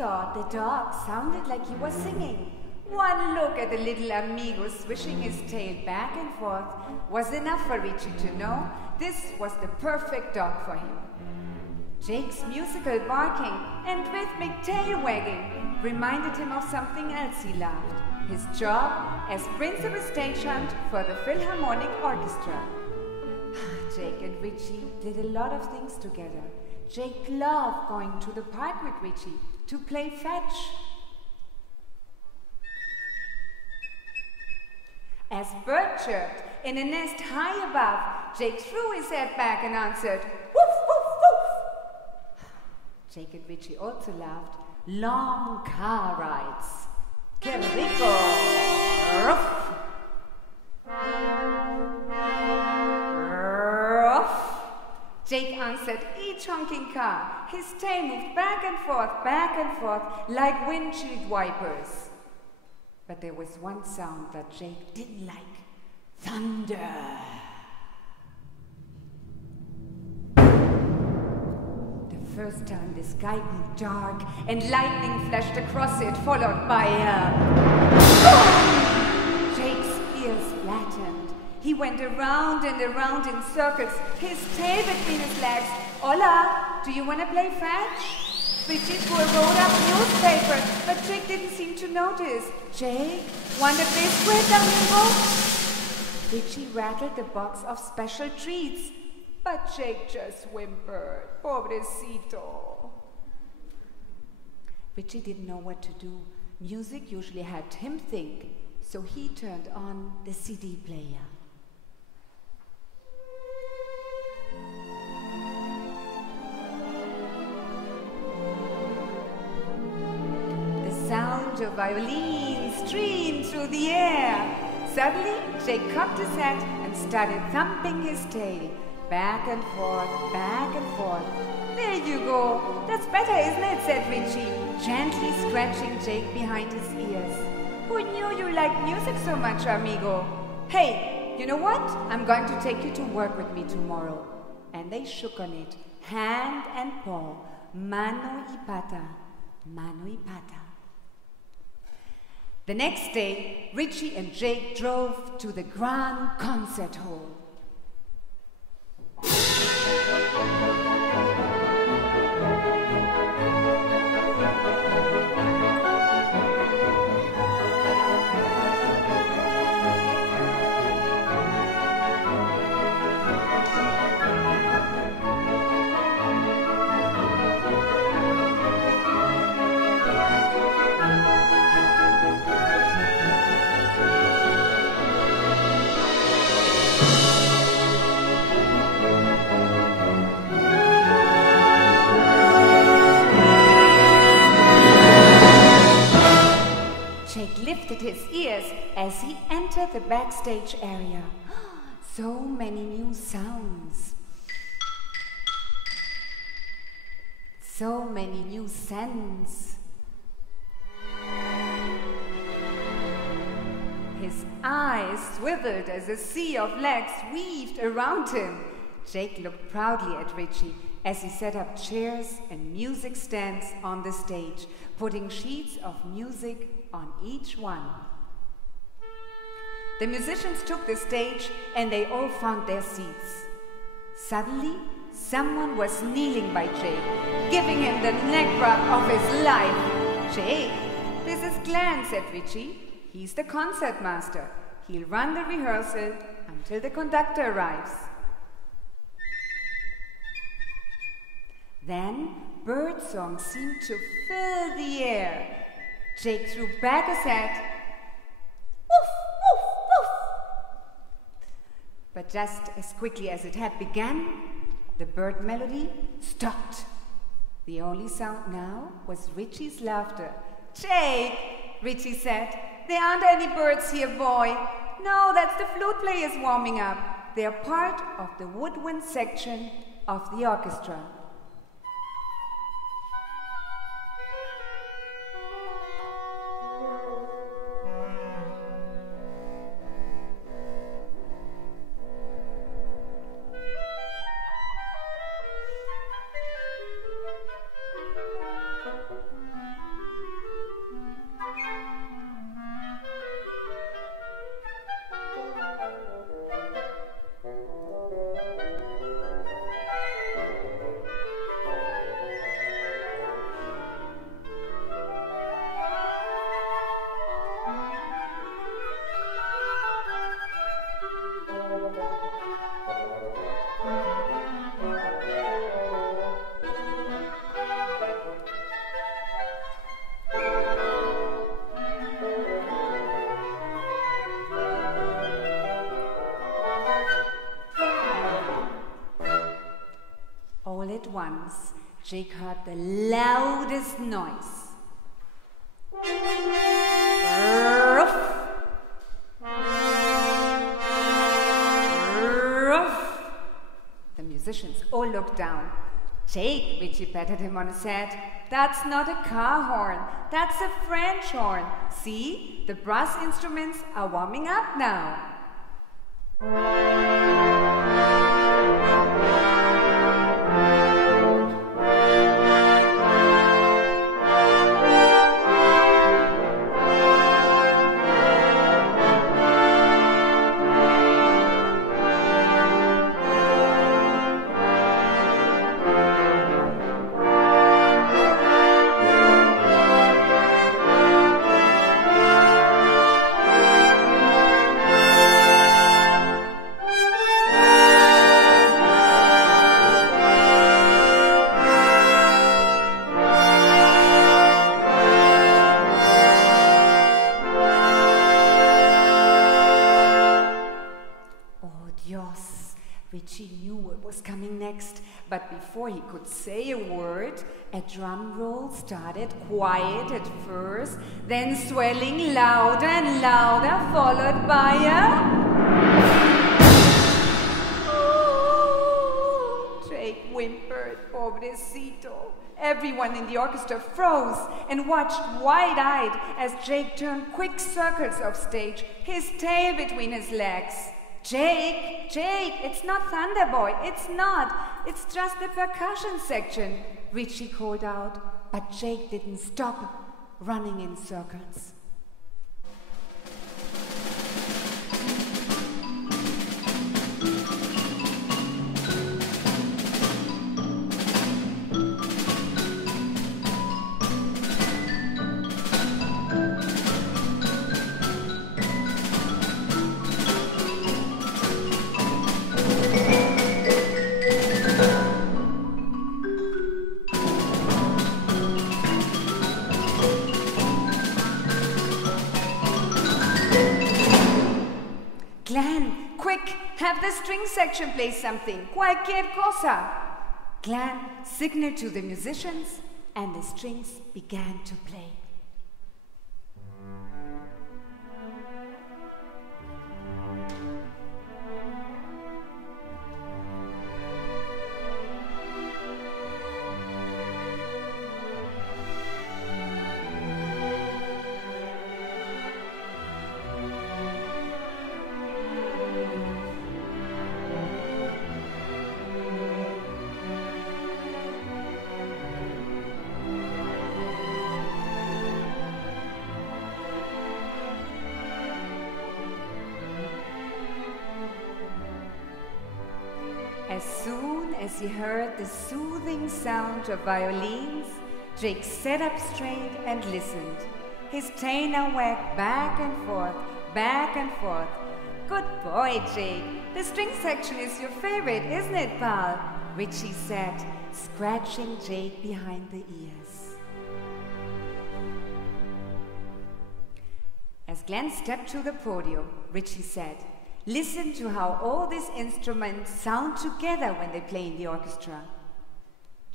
thought the dog sounded like he was singing. One look at the little amigo swishing his tail back and forth was enough for Richie to know this was the perfect dog for him. Jake's musical barking and rhythmic tail wagging reminded him of something else he loved, his job as prince of a stagehand for the Philharmonic Orchestra. Jake and Richie did a lot of things together. Jake loved going to the park with Richie to play fetch. As bird chirped in a nest high above, Jake threw his head back and answered, "Woof, woof, woof." Jake and Richie also loved long car rides. Que rico! Ruff! Ruff! Jake answered each honking car. His tail moved back and forth, like windshield wipers. But there was one sound that Jake didn't like. Thunder. The first time the sky grew dark and lightning flashed across it, followed by a... boom! Jake's ears flattened. He went around and around in circles, his tail between his legs. Hola, do you want to play fetch? Richie threw a rolled-up newspaper, but Jake didn't seem to notice. Jake, want a biscuit, amigo? Richie rattled the box of special treats, but Jake just whimpered. Pobrecito. Richie didn't know what to do. Music usually helped him think, so he turned on the CD player. Sound of violins streamed through the air. Suddenly, Jake cocked his head and started thumping his tail. Back and forth, back and forth. There you go. That's better, isn't it? Said Richie, gently scratching Jake behind his ears. Who knew you liked music so much, amigo? Hey, you know what? I'm going to take you to work with me tomorrow. And they shook on it, hand and paw. Mano y pata, mano y pata. The next day, Richie and Jake drove to the Grand Concert Hall. Lifted his ears as he entered the backstage area. So many new sounds. So many new scents. His eyes swiveled as a sea of legs weaved around him. Jake looked proudly at Richie as he set up chairs and music stands on the stage, putting sheets of music on each one. The musicians took the stage and they all found their seats. Suddenly, someone was kneeling by Jake, giving him the neck rub of his life. Jake, this is Glenn, said Richie. He's the concertmaster. He'll run the rehearsal until the conductor arrives. Then, birdsong seemed to fill the air. Jake threw back his head. Woof, woof, woof. But just as quickly as it had begun, the bird melody stopped. The only sound now was Richie's laughter. Jake, Richie said, there aren't any birds here, boy. No, that's the flute players warming up. They're part of the woodwind section of the orchestra. once, Jake heard the loudest noise. Ruff. Ruff. The musicians all looked down. Jake, Richie patted him on his head. That's not a car horn, that's a French horn. See, the brass instruments are warming up now. But before he could say a word, a drum roll started quiet at first, then swelling louder and louder, followed by a... Oh, Jake whimpered, pobrecito. Everyone in the orchestra froze and watched wide-eyed as Jake turned quick circles off stage, his tail between his legs. Jake, it's not Thunder Boy, it's not. It's just the percussion section, Richie called out, but Jake didn't stop running in circles. Have the string section play something, cualquier cosa. Glenn signaled to the musicians and the strings began to play. As soon as he heard the soothing sound of violins, Jake sat up straight and listened. His tail now wagged back and forth, back and forth. Good boy, Jake. The string section is your favorite, isn't it, pal? Richie said, scratching Jake behind the ears. As Glenn stepped to the podium, Richie said, listen to how all these instruments sound together when they play in the orchestra.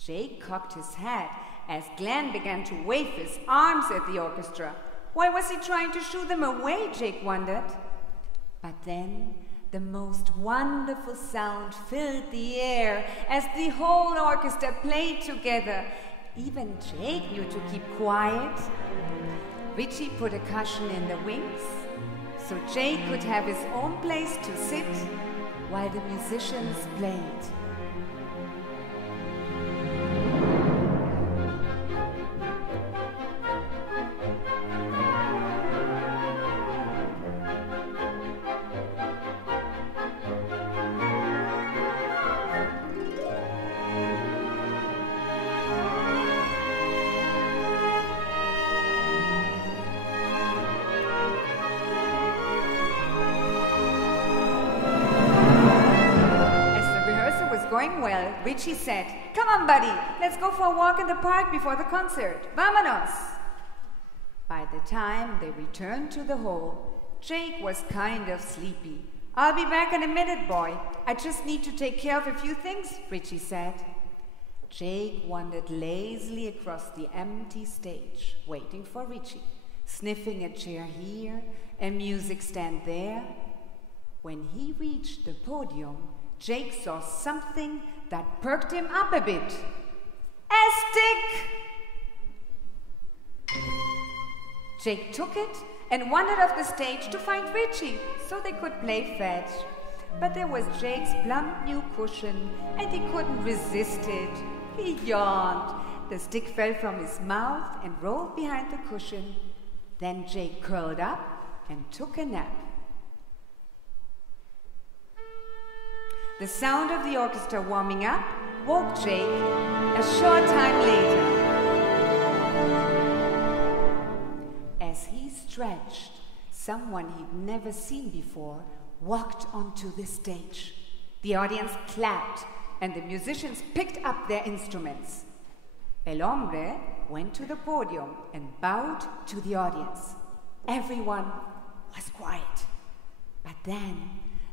Jake cocked his head as Glenn began to wave his arms at the orchestra. Why was he trying to shoo them away, Jake wondered. But then the most wonderful sound filled the air as the whole orchestra played together. Even Jake knew to keep quiet. Richie put a cushion in the wings, so Jake could have his own place to sit while the musicians played. Well, Richie said, "Come on, buddy, let's go for a walk in the park before the concert. Vámonos!" By the time they returned to the hall, Jake was kind of sleepy. "I'll be back in a minute, boy. I just need to take care of a few things," Richie said. Jake wandered lazily across the empty stage, waiting for Richie, sniffing a chair here, a music stand there. When he reached the podium, Jake saw something that perked him up a bit. A stick! Jake took it and wandered off the stage to find Richie so they could play fetch. But there was Jake's plump new cushion and he couldn't resist it. He yawned. The stick fell from his mouth and rolled behind the cushion. Then Jake curled up and took a nap. The sound of the orchestra warming up woke Jake a short time later. As he stretched, someone he'd never seen before walked onto the stage. The audience clapped and the musicians picked up their instruments. El hombre went to the podium and bowed to the audience. Everyone was quiet. But then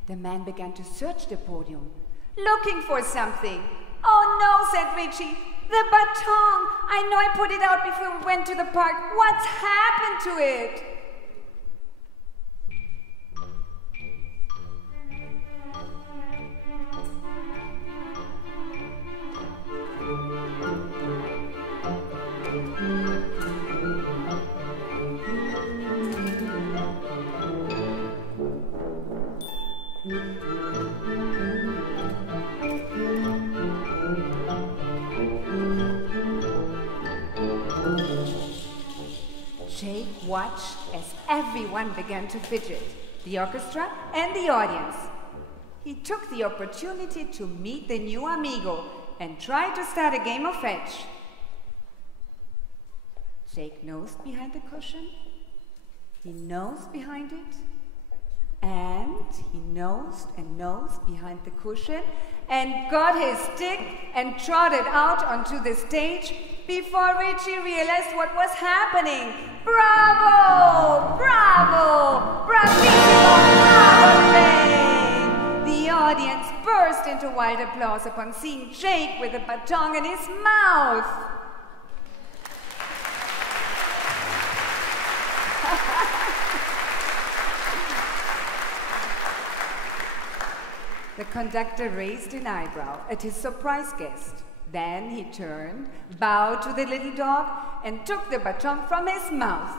the man began to search the podium, looking for something. "Oh no," said Richie, "the baton! I know I put it out before we went to the park. What's happened to it?" Jake watched as everyone began to fidget, the orchestra and the audience. He took the opportunity to meet the new amigo and tried to start a game of fetch. Jake nosed behind the cushion, he nosed behind it, and he nosed and nosed behind the cushion and got his stick and trotted out onto the stage before Richie realized what was happening. Bravo! Bravo! Bravissimo! Bravo, Jake! The audience burst into wild applause upon seeing Jake with a baton in his mouth. The conductor raised an eyebrow at his surprise guest. Then he turned, bowed to the little dog, and took the baton from his mouth.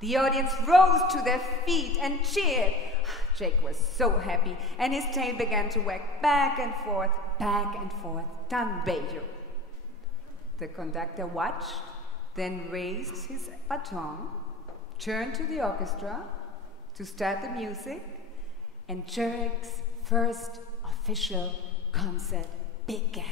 The audience rose to their feet and cheered. Jake was so happy, and his tail began to wag back and forth, tan bello. The conductor watched, then raised his baton, turned to the orchestra to start the music, and Jake's first official concert began.